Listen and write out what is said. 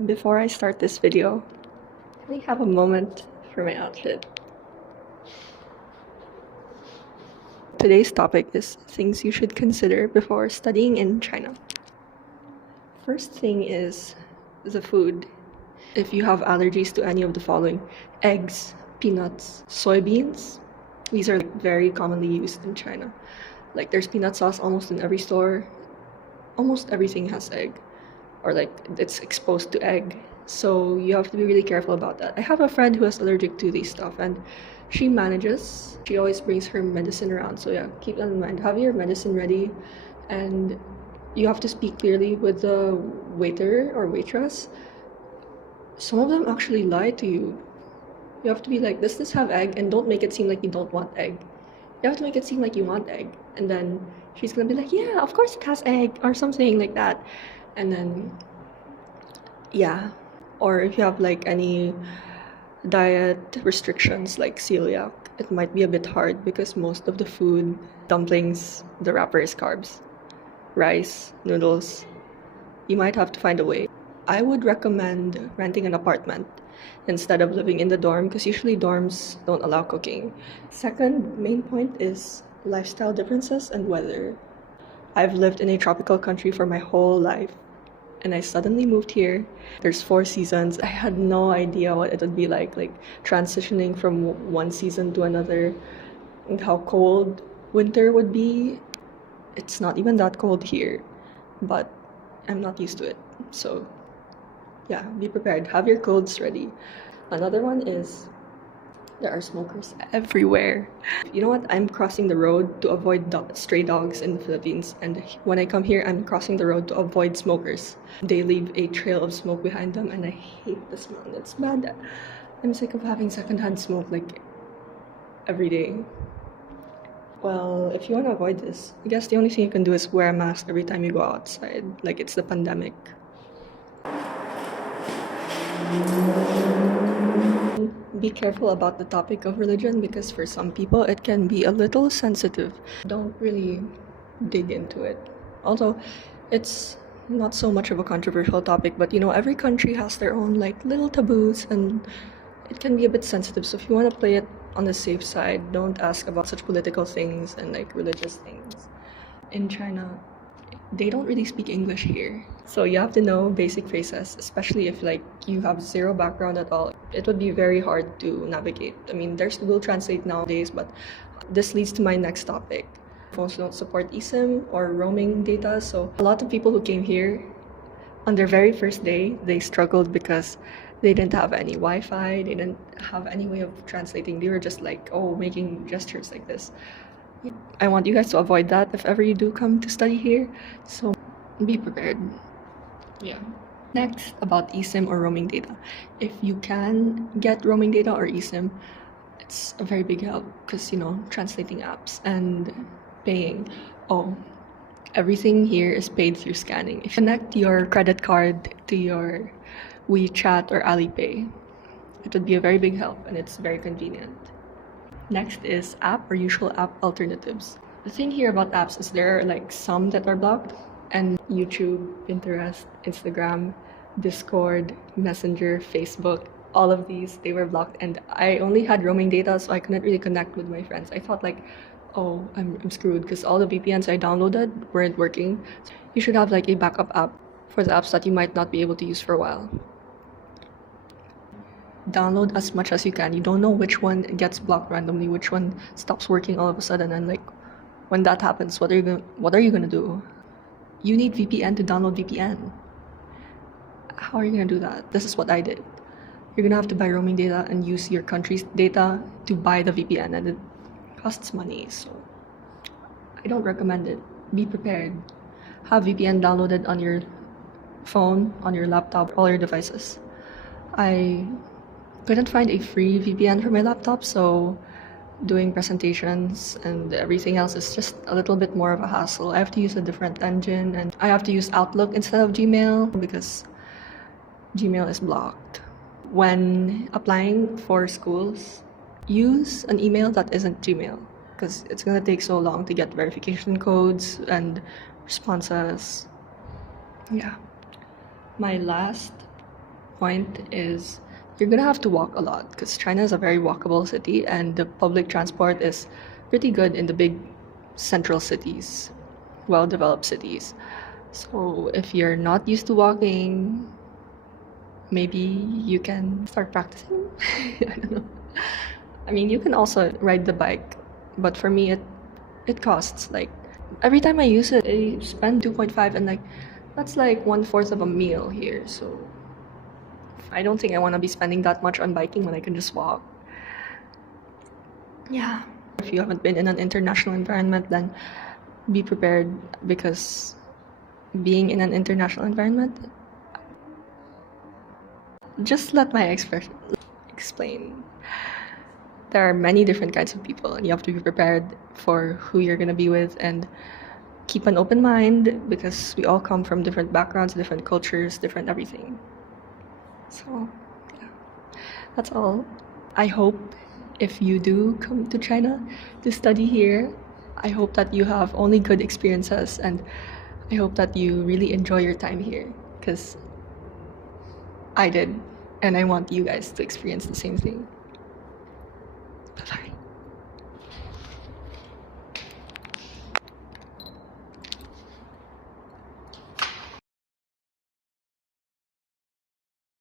Before I start this video, can we have a moment for my outfit? Today's topic is things you should consider before studying in China. First thing is the food. If you have allergies to any of the following: eggs, peanuts, soybeans, these are very commonly used in China. Like there's peanut sauce almost in every store. Almost everything has egg, or like it's exposed to egg. So you have to be really careful about that. I have a friend who is allergic to these stuff and she manages. She always brings her medicine around. So yeah, keep that in mind. Have your medicine ready and you have to speak clearly with the waiter or waitress. Some of them actually lie to you. You have to be like, does this have egg? And don't make it seem like you don't want egg. You have to make it seem like you want egg. And then she's gonna be like, yeah, of course it has egg, or something like that. And then, yeah. Or if you have like any diet restrictions like celiac, it might be a bit hard because most of the food, dumplings, the wrapper is carbs, rice, noodles. You might have to find a way. I would recommend renting an apartment instead of living in the dorm because usually dorms don't allow cooking. Second main point is lifestyle differences and weather. I've lived in a tropical country for my whole life and I suddenly moved here. There's 4 seasons. I had no idea what it would be like transitioning from one season to another and how cold winter would be. It's not even that cold here, but I'm not used to it. So yeah, be prepared. Have your clothes ready. Another one is there are smokers everywhere. You know what? I'm crossing the road to avoid stray dogs in the Philippines. And when I come here, I'm crossing the road to avoid smokers. They leave a trail of smoke behind them and I hate the smell. It's bad. I'm sick of having secondhand smoke like every day. Well, if you want to avoid this, I guess the only thing you can do is wear a mask every time you go outside. Like it's the pandemic. Be careful about the topic of religion because for some people it can be a little sensitive. Don't really dig into it. Although it's not so much of a controversial topic, but you know, every country has their own like little taboos and it can be a bit sensitive. So if you want to play it on the safe side, don't ask about such political things and like religious things. In China, they don't really speak English here. So you have to know basic phrases, especially if like you have zero background at all. It would be very hard to navigate. I mean, there's Google Translate nowadays, but this leads to my next topic. Phones don't support eSIM or roaming data, so a lot of people who came here on their very first day, they struggled because they didn't have any Wi-Fi, they didn't have any way of translating. They were just like, oh, making gestures like this. I want you guys to avoid that if ever you do come to study here, so be prepared. Yeah. Next, about eSIM or roaming data. If you can get roaming data or eSIM, it's a very big help because, you know, translating apps and paying. Oh, everything here is paid through scanning. If you connect your credit card to your WeChat or Alipay, it would be a very big help and it's very convenient. Next is app or usual app alternatives. The thing here about apps is there are like some that are blocked, and YouTube, Pinterest, Instagram, Discord, Messenger, Facebook, all of these, they were blocked. And I only had roaming data, so I couldn't really connect with my friends. I thought like, oh, I'm screwed because all the VPNs I downloaded weren't working. So you should have like a backup app for the apps that you might not be able to use for a while. Download as much as you can. You don't know which one gets blocked randomly, which one stops working all of a sudden, and like when that happens, what are you gonna do? You need VPN to download VPN. How are you gonna do that? This is what I did. You're gonna have to buy roaming data and use your country's data to buy the VPN, and it costs money, so I don't recommend it. Be prepared. Have VPN downloaded on your phone, on your laptop, all your devices. I couldn't find a free VPN for my laptop, so doing presentations and everything else is just a little bit more of a hassle. I have to use a different engine and I have to use Outlook instead of Gmail because Gmail is blocked. When applying for schools, use an email that isn't Gmail because it's gonna take so long to get verification codes and responses. Yeah. My last point is you're gonna have to walk a lot because China is a very walkable city and the public transport is pretty good in the big central cities, well developed cities. So if you're not used to walking, maybe you can start practicing. I don't know. I mean, you can also ride the bike, but for me, it costs like every time I use it, I spend 2.5, and like that's like 1/4 of a meal here. So I don't think I want to be spending that much on biking when I can just walk. Yeah. If you haven't been in an international environment, then be prepared because being in an international environment, just let my expression explain. There are many different kinds of people, and you have to be prepared for who you're going to be with and keep an open mind because we all come from different backgrounds, different cultures, different everything. So, yeah, that's all. I hope if you do come to China to study here, I hope that you have only good experiences and I hope that you really enjoy your time here because I did and I want you guys to experience the same thing. Bye-bye.